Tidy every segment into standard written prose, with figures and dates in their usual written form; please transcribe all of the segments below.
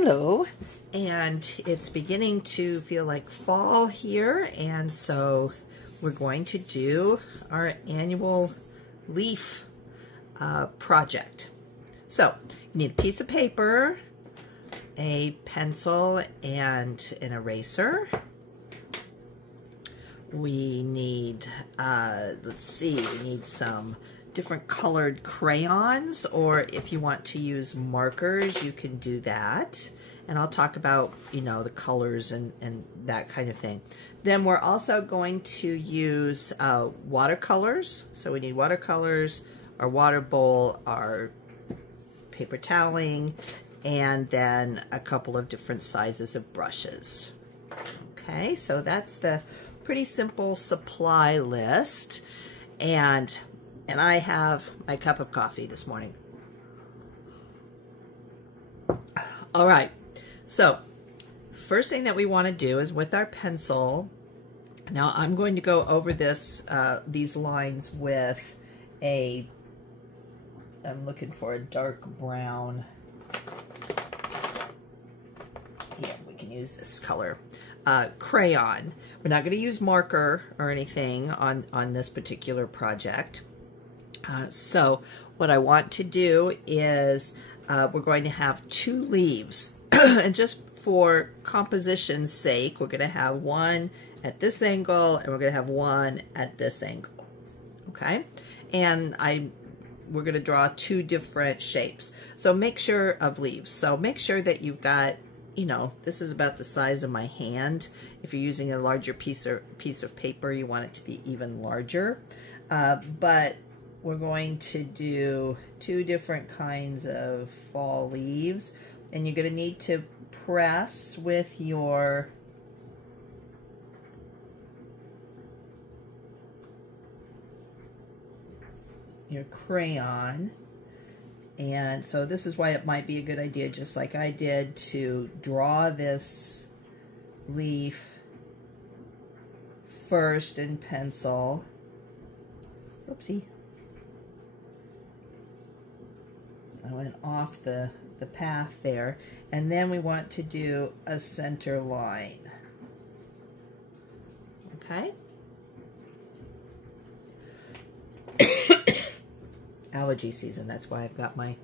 Hello, and it's beginning to feel like fall here, and so we're going to do our annual leaf project. So you need a piece of paper, a pencil, and an eraser. We need, we need some different colored crayons, or if you want to use markers, you can do that. And I'll talk about, the colors and that kind of thing. Then we're also going to use watercolors. So we need watercolors, our water bowl, our paper toweling, and then a couple of different sizes of brushes. Okay, so that's the pretty simple supply list. And I have my cup of coffee this morning. All right, so first thing that we want to do is with our pencil. Now I'm going to go over these lines with I'm looking for a dark brown. Yeah, we can use this color. Crayon. We're not going to use marker or anything on this particular project. So what I want to do is we're going to have 2 leaves. And just for composition's sake, we're going to have one at this angle and we're going to have one at this angle. Okay? And we're going to draw 2 different shapes. So make sure of leaves. So make sure that you've got, this is about the size of my hand. If you're using a larger piece of paper, you want it to be even larger. But we're going to do 2 different kinds of fall leaves, and you're going to need to press with your crayon. And so this is why it might be a good idea, just like I did, to draw this leaf first in pencil. Oopsie. I went off the path there. And then we want to do a center line. Okay? Allergy season, that's why I've got my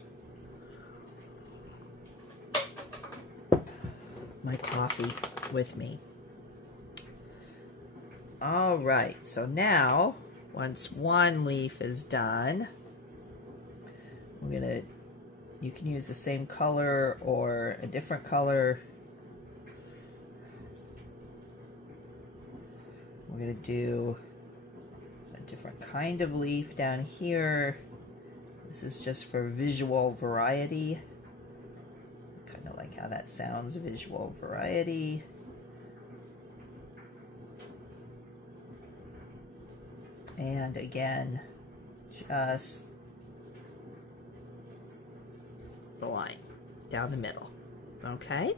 coffee with me. All right, so now once one leaf is done, you can use the same color or a different color. We're going to do a different kind of leaf down here. This is just for visual variety. Kind of like how that sounds, visual variety. And again, just the line down the middle. Okay?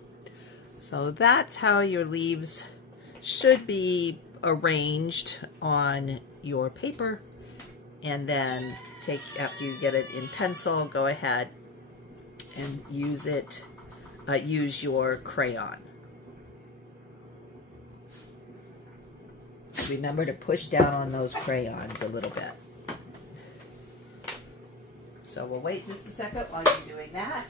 So that's how your leaves should be arranged on your paper. And then after you get it in pencil, go ahead and use your crayon. Remember to push down on those crayons a little bit. So we'll wait just a second while you're doing that.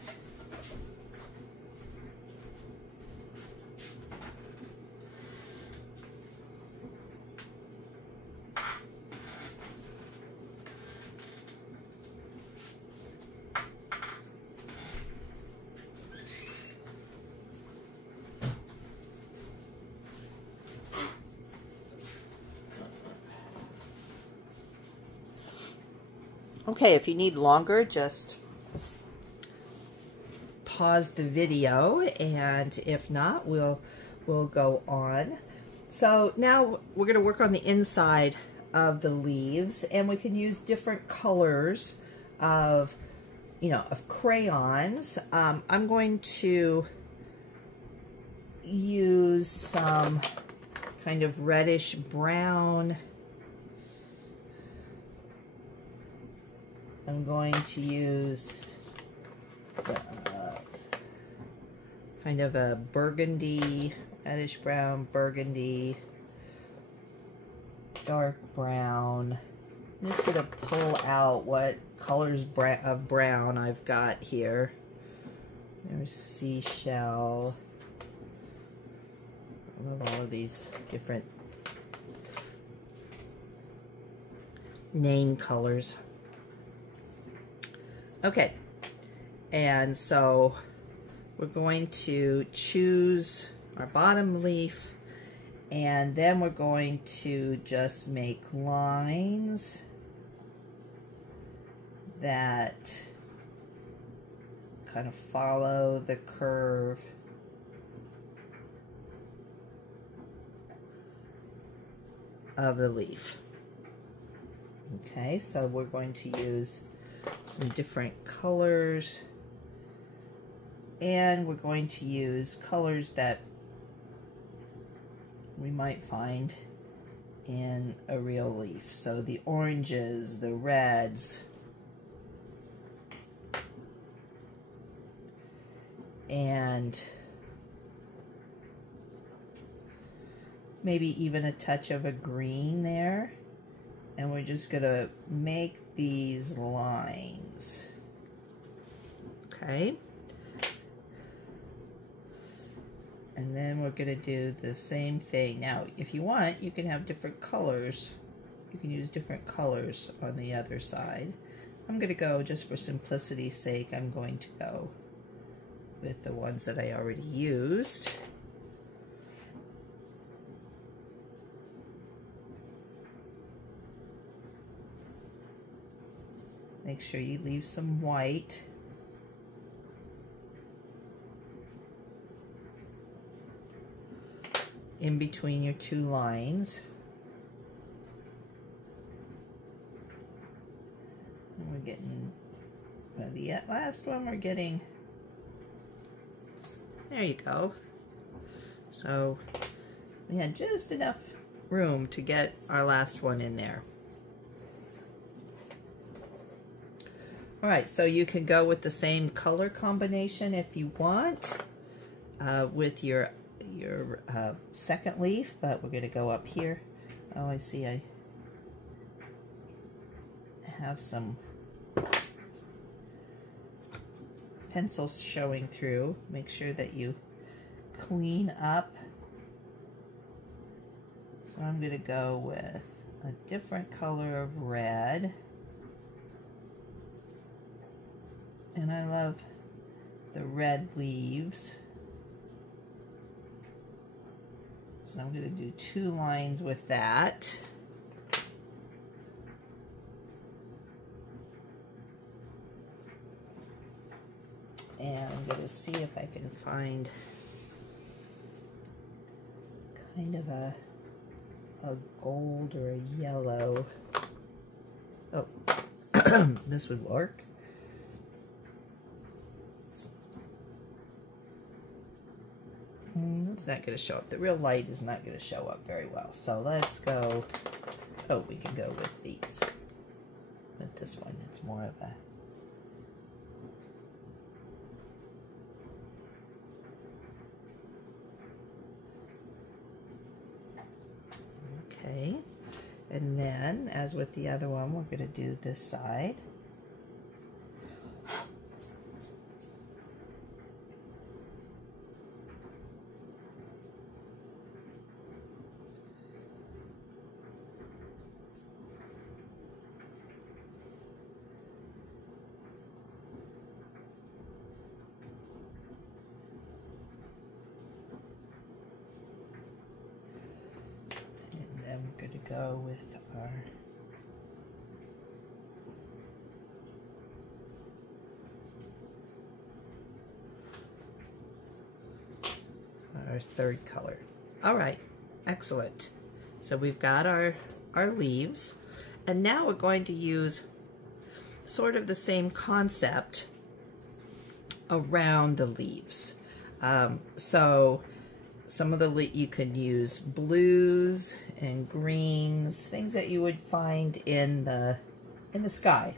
Okay, if you need longer, just pause the video, and if not, we'll go on. So now we're going to work on the inside of the leaves, and we can use different colors of crayons. I'm going to use some kind of reddish brown. I'm going to use kind of a burgundy, reddish brown, burgundy, dark brown. I'm just going to pull out what colors of brown I've got here. There's seashell. I love all of these different name colors. Okay, and so we're going to choose our bottom leaf, and then we're going to just make lines that kind of follow the curve of the leaf. Okay, so we're going to use some different colors, and we're going to use colors that we might find in a real leaf. So the oranges, the reds, and maybe even a touch of a green there. And we're just gonna make these lines. Okay. And then we're gonna do the same thing. Now, if you want, you can have different colors. You can use different colors on the other side. I'm gonna go, just for simplicity's sake, I'm going to go with the ones that I already used. Make sure you leave some white. In between your two lines. And we're getting, the last one we're getting, there you go. So we had just enough room to get our last one in there. All right, so you can go with the same color combination if you want with your second leaf, but we're going to go up here. Oh, I see I have some pencils showing through. Make sure that you clean up. So I'm going to go with a different color of red. And I love the red leaves. So I'm going to do two lines with that. And I'm going to see if I can find kind of a gold or a yellow. Oh, this would work. It's not going to show up. The real light is not going to show up very well. So let's go. Oh, we can go with these. With this one, it's more of a. Okay. And then, as with the other one, we're going to do this side. Go with our third color. All right, excellent. So we've got our leaves, and now we're going to use sort of the same concept around the leaves. So some of the you could use blues and greens, things that you would find in the sky.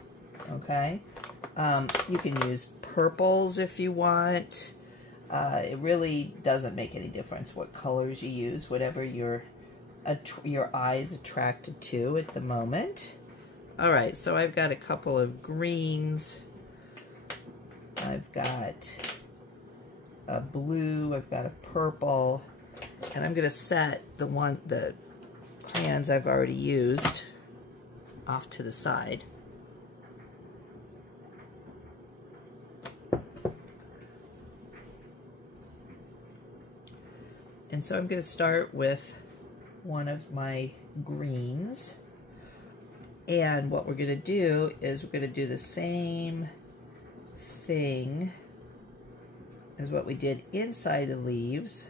Okay, you can use purples if you want. It really doesn't make any difference what colors you use, whatever your eye is attracted to at the moment. All right, so I've got a couple of greens. I've got a blue, I've got a purple, and I'm gonna set the crayons I've already used off to the side. And so I'm going to start with one of my greens. And what we're going to do is we're going to do the same thing as what we did inside the leaves.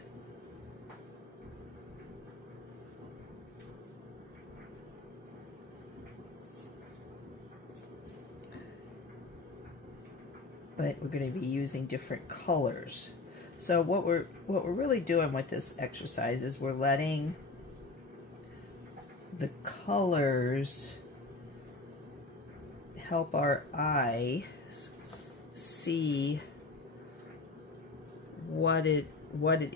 But we're going to be using different colors. So what we're really doing with this exercise is we're letting the colors help our eye see what it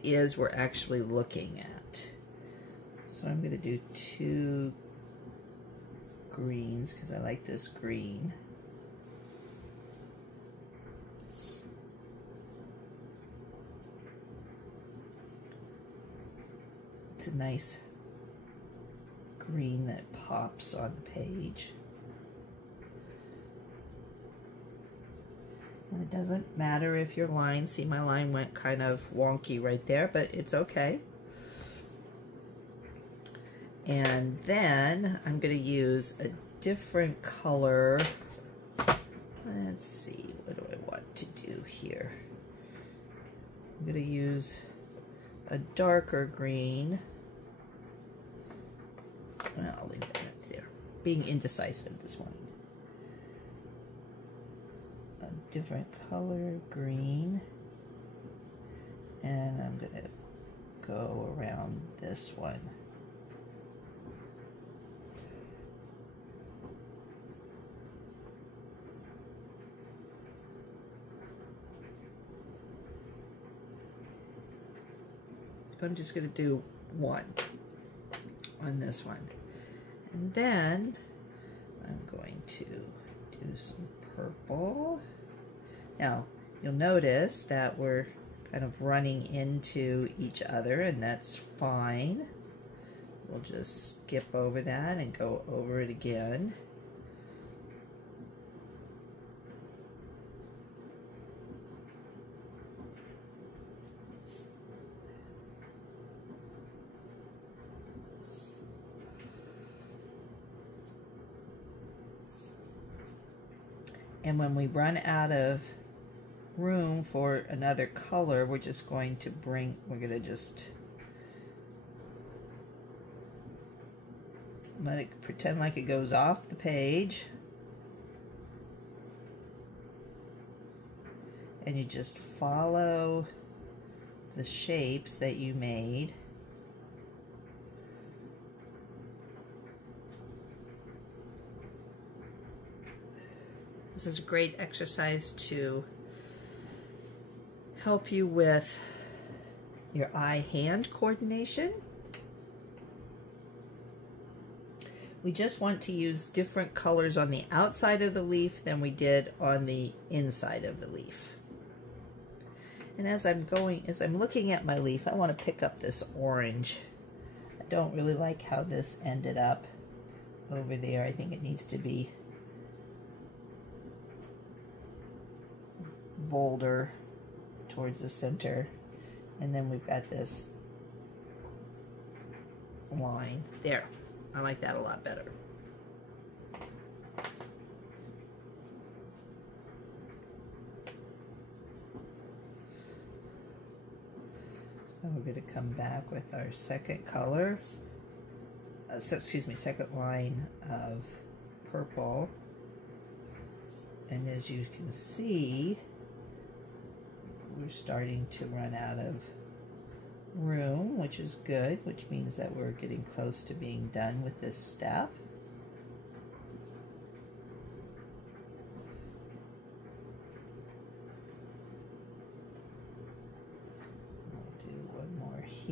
is we're actually looking at. So I'm going to do 2 greens because I like this green. It's a nice green that pops on the page. And it doesn't matter if your line, see my line went kind of wonky right there, but it's okay. And then I'm going to use a different color. Let's see, what do I want to do here? I'm going to use a darker green. Well, I'll leave that there. Being indecisive this morning. A different color green. And I'm going to go around this one. I'm just going to do 1 on this one. And then I'm going to do some purple. Now, you'll notice that we're kind of running into each other, and that's fine. We'll just skip over that and go over it again. And when we run out of room for another color, we're just going to just let it pretend like it goes off the page. And you just follow the shapes that you made. This is a great exercise to help you with your eye-hand coordination. We just want to use different colors on the outside of the leaf than we did on the inside of the leaf. And as I'm looking at my leaf, I want to pick up this orange. I don't really like how this ended up over there. I think it needs to be bolder towards the center, and then we've got this line there. I like that a lot better. So we're going to come back with our second color, second line of purple, and as you can see, we're starting to run out of room, which is good, which means that we're getting close to being done with this step.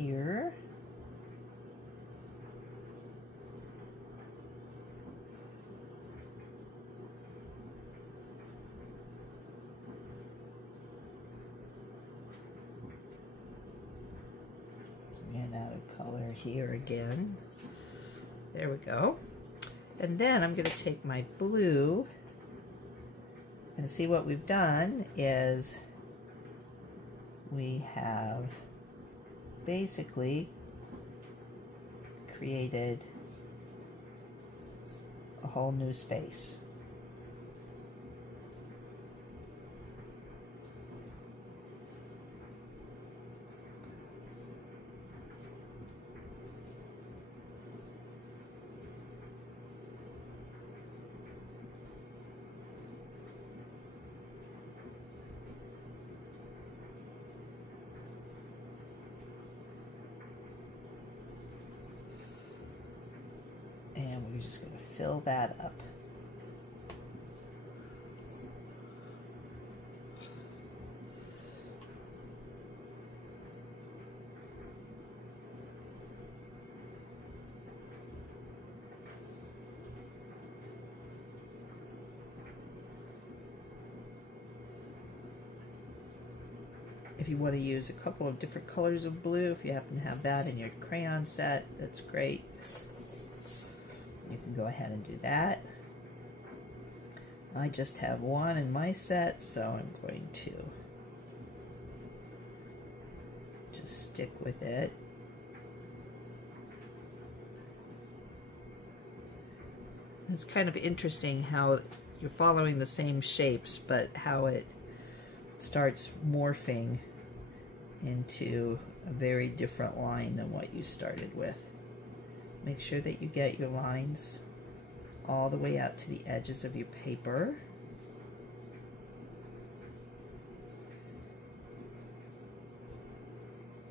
here. And out of color here again. There we go. And then I'm going to take my blue, and see what we've done is we have basically created a whole new space. And we're just going to fill that up. If you want to use a couple of different colors of blue, if you happen to have that in your crayon set, that's great. You can go ahead and do that. I just have one in my set, so I'm going to just stick with it. It's kind of interesting how you're following the same shapes, but how it starts morphing into a very different line than what you started with. Make sure that you get your lines all the way out to the edges of your paper.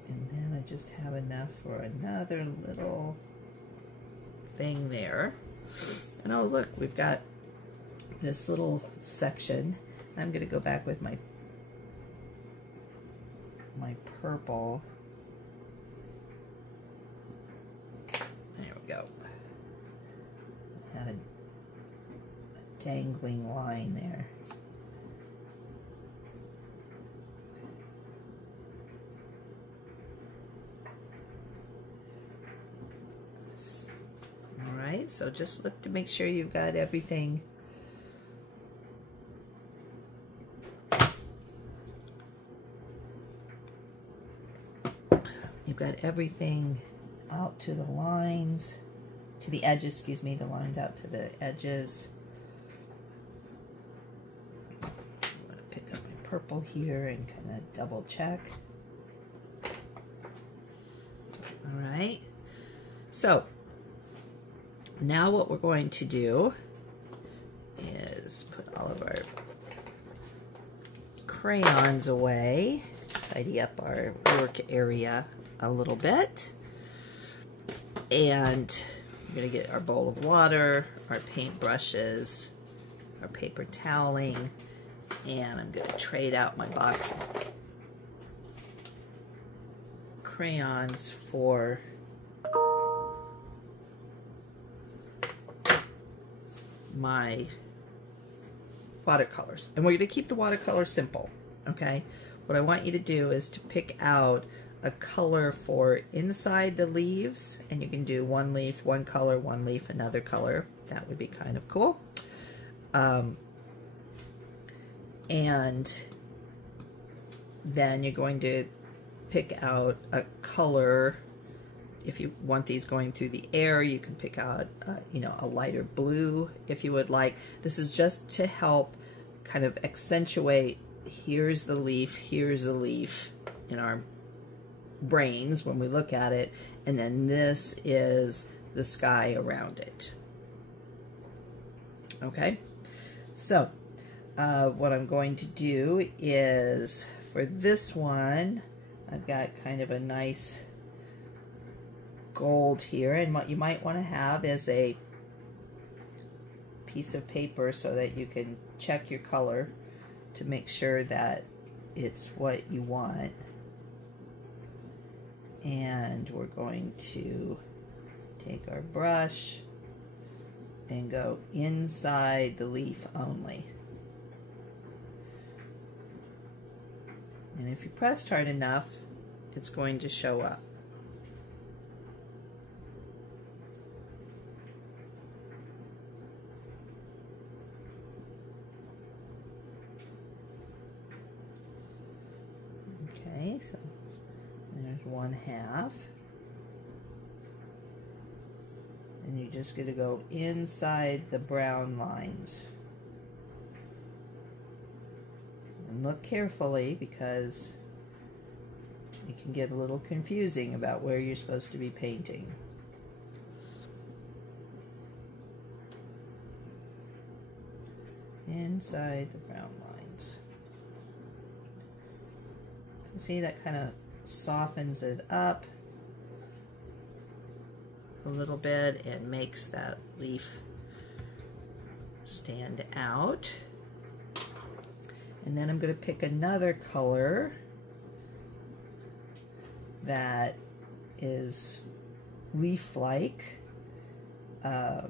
And then I just have enough for another little thing there. And oh look, we've got this little section. I'm going to go back with my purple. There we go. Had a dangling line there. All right, so just look to make sure you've got everything out to the lines, to the edges, excuse me, the lines out to the edges. I'm going to pick up my purple here and kind of double check. All right, so now what we're going to do is put all of our crayons away, tidy up our work area a little bit, and we're going to get our bowl of water, our paint brushes, our paper toweling, and I'm going to trade out my box of crayons for my watercolors. And we're going to keep the watercolor simple, okay? What I want you to do is to pick out a color for inside the leaves, and you can do one leaf, one color, one leaf, another color. That would be kind of cool. And then you're going to pick out a color. If you want these going through the air, you can pick out, you know, a lighter blue if you would like. This is just to help kind of accentuate, here's the leaf in our brains when we look at it, and then this is the sky around it. Okay, so what I'm going to do is, for this one, I've got kind of a nice gold here, and what you might want to have is a piece of paper so that you can check your color to make sure that it's what you want. And we're going to take our brush and go inside the leaf only. And if you pressed hard enough, it's going to show up. Okay, so there's one half. And you're just going to go inside the brown lines. And look carefully, because it can get a little confusing about where you're supposed to be painting. Inside the brown lines. So see, that kind of softens it up a little bit and makes that leaf stand out. And then I'm going to pick another color that is leaf-like. I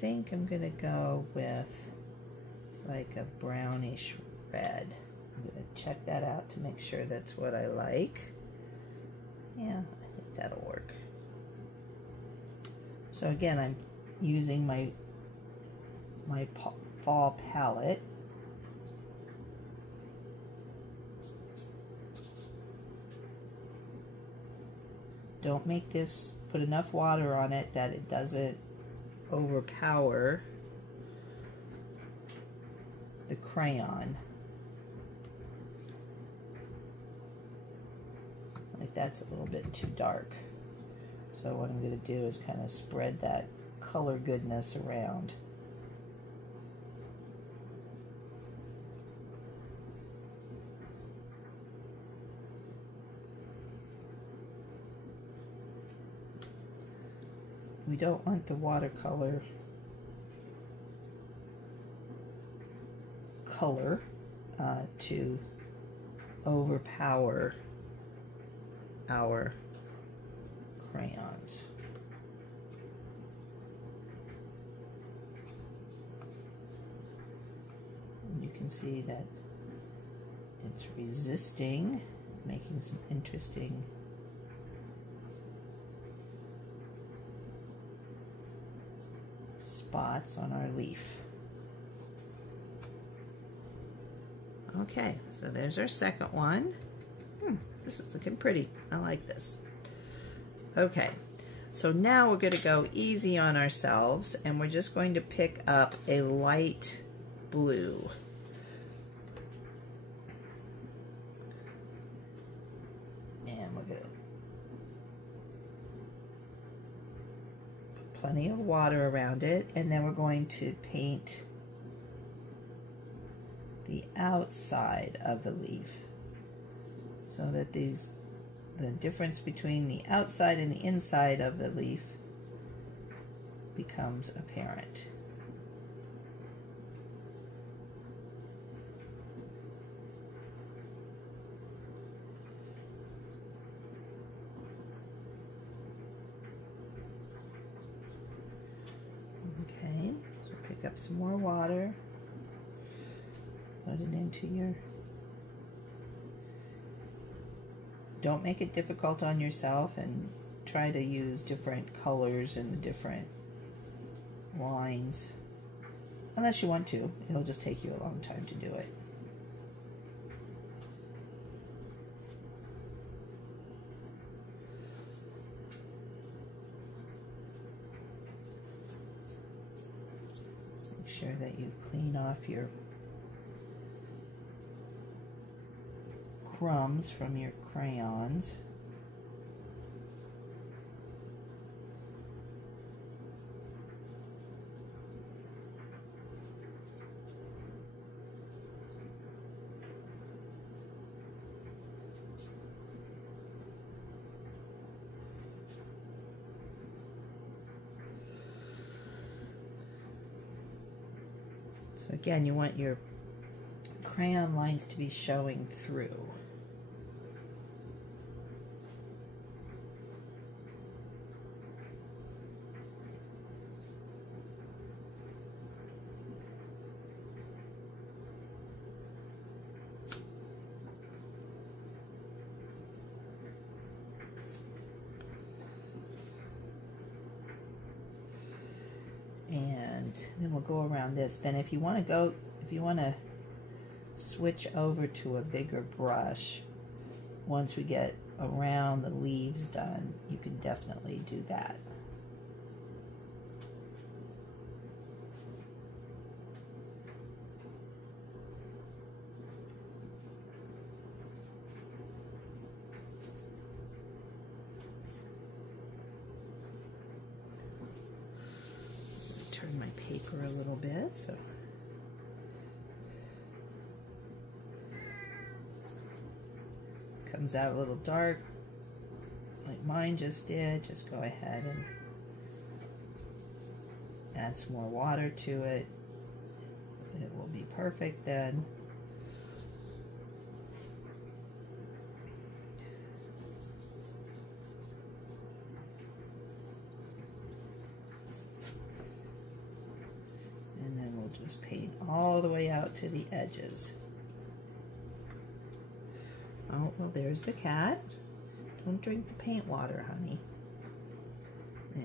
think I'm going to go with like a brownish red. I'm going to check that out to make sure that's what I like. Yeah, I think that'll work. So again, I'm using my fall palette. Don't make this, put enough water on it that it doesn't overpower the crayon. Like that's a little bit too dark. So what I'm going to do is kind of spread that color goodness around. We don't want the watercolor color to overpower our crayons. And you can see that it's resisting, making some interesting spots on our leaf. Okay, so there's our second one. This is looking pretty. I like this. Okay, so now we're going to go easy on ourselves, and we're just going to pick up a light blue. And we're going to put plenty of water around it, and then we're going to paint the outside of the leaf, so that the difference between the outside and the inside of the leaf becomes apparent. Okay, so pick up some more water, put it into your... Don't make it difficult on yourself, and try to use different colors in the different lines. Unless you want to, it'll just take you a long time to do it. Make sure that you clean off your crumbs from your crayons. So again, you want your crayon lines to be showing through. And then we'll go around this. Then if you want to switch over to a bigger brush, once we get around the leaves done, you can definitely do that. Turn my paper a little bit so comes out a little dark like mine just did. Just go ahead and add some more water to it. It will be perfect then. And then we'll just paint all the way out to the edges. Oh, well, there's the cat. Don't drink the paint water, honey.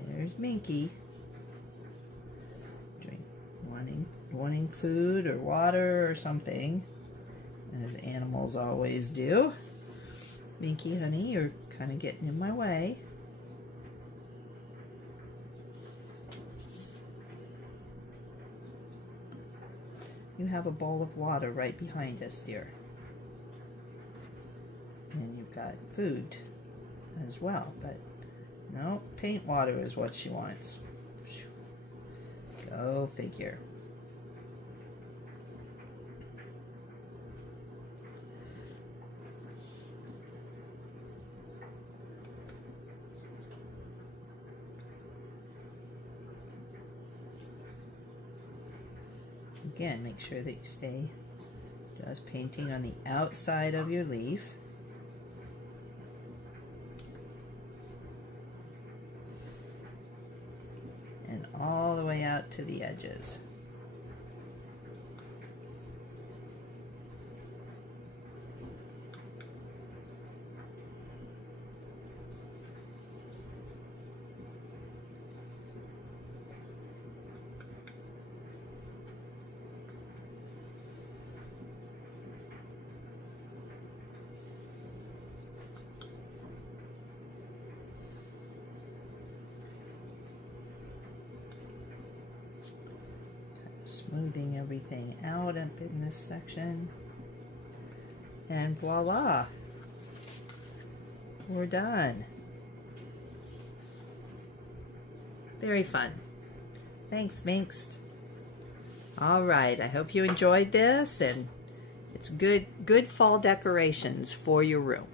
There's Minky. Wanting food or water or something, as animals always do. Minky, honey, you're kind of getting in my way. You have a bowl of water right behind us, dear. And you've got food as well, but no, paint water is what she wants. Go figure. Again, make sure that you stay just painting on the outside of your leaf. And all the way out to the edges. Smoothing everything out up in this section. And voila! We're done. Very fun. Thanks, Minx. All right, I hope you enjoyed this, and it's good fall decorations for your room.